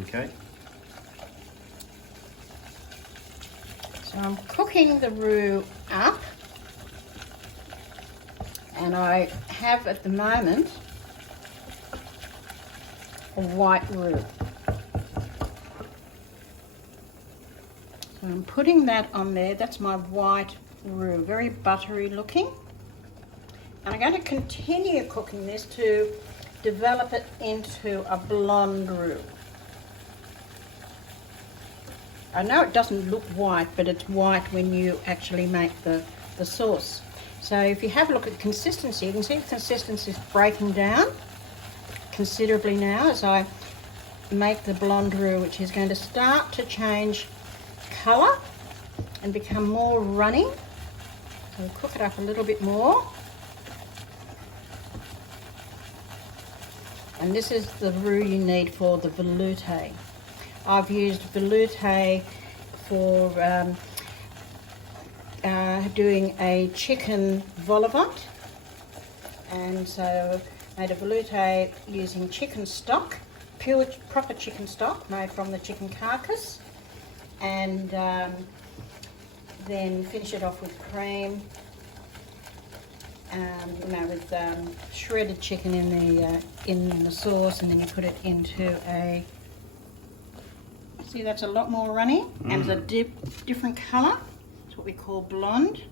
Okay. So I'm cooking the roux up, and I have at the moment a white roux. So I'm putting that on there. That's my white roux, very buttery looking. And I'm going to continue cooking this to develop it into a blonde roux. I know it doesn't look white, but it's white when you actually make the sauce. So if you have a look at consistency, you can see the consistency is breaking down considerably now as I make the blonde roux, which is going to start to change colour and become more runny. So we'll cook it up a little bit more. And this is the roux you need for the velouté. I've used velouté for doing a chicken vol au vent, and so made a velouté using chicken stock, pure proper chicken stock made from the chicken carcass, and then finish it off with cream, with shredded chicken in the sauce, and then you put it into a. See, that's a lot more runny, and it's a different colour. It's what we call blonde.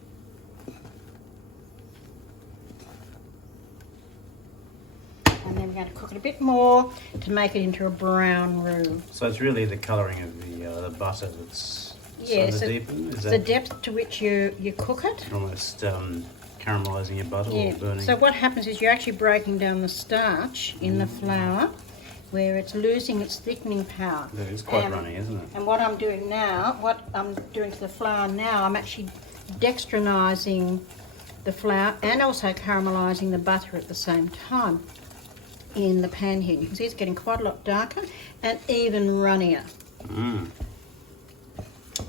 And then we're going to cook it a bit more to make it into a brown roux. So it's really the colouring of the butter that's deepened? Is that the depth to which you cook it. Almost caramelising your butter or burning? So what happens is you're actually breaking down the starch in the flour, where it's losing its thickening power. It is quite runny, isn't it? And what I'm doing now, to the flour now, I'm actually dextrinising the flour and also caramelising the butter at the same time in the pan here. You can see it's getting quite a lot darker and even runnier.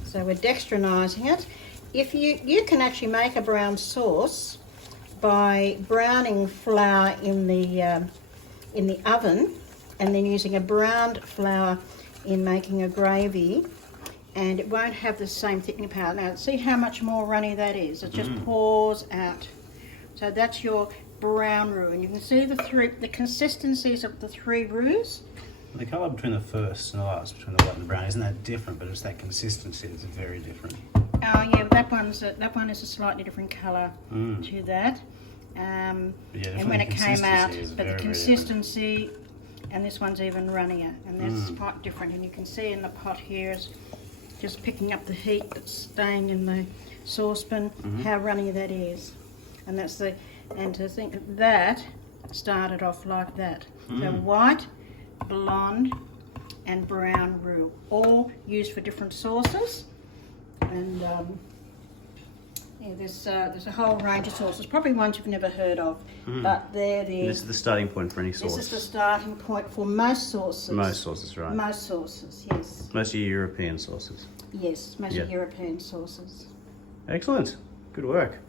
So we're dextrinising it. If you can actually make a brown sauce by browning flour in the oven, and then using a browned flour in making a gravy, and it won't have the same thickening power. Now, see how much more runny that is? It just pours out. So that's your brown roux, and you can see the consistencies of the three roux. The colour between the first and the last, between the white and the brown, isn't that different? But it's that consistency that's very different. Oh yeah, that one is a slightly different colour to that. And when it came out, but the consistency. And this one's even runnier, and that's quite different. And you can see in the pot here is just picking up the heat that's staying in the saucepan, how runny that is. And to think that started off like that. So white, blonde, and brown roux, all used for different sauces. And there's a whole range of sauces, probably ones you've never heard of, but this is the starting point for any sauce. This is the starting point for most sauces. Most sauces, right? Most sauces, yes. Most of your European sauces. Yes, most of European sauces. Excellent. Good work.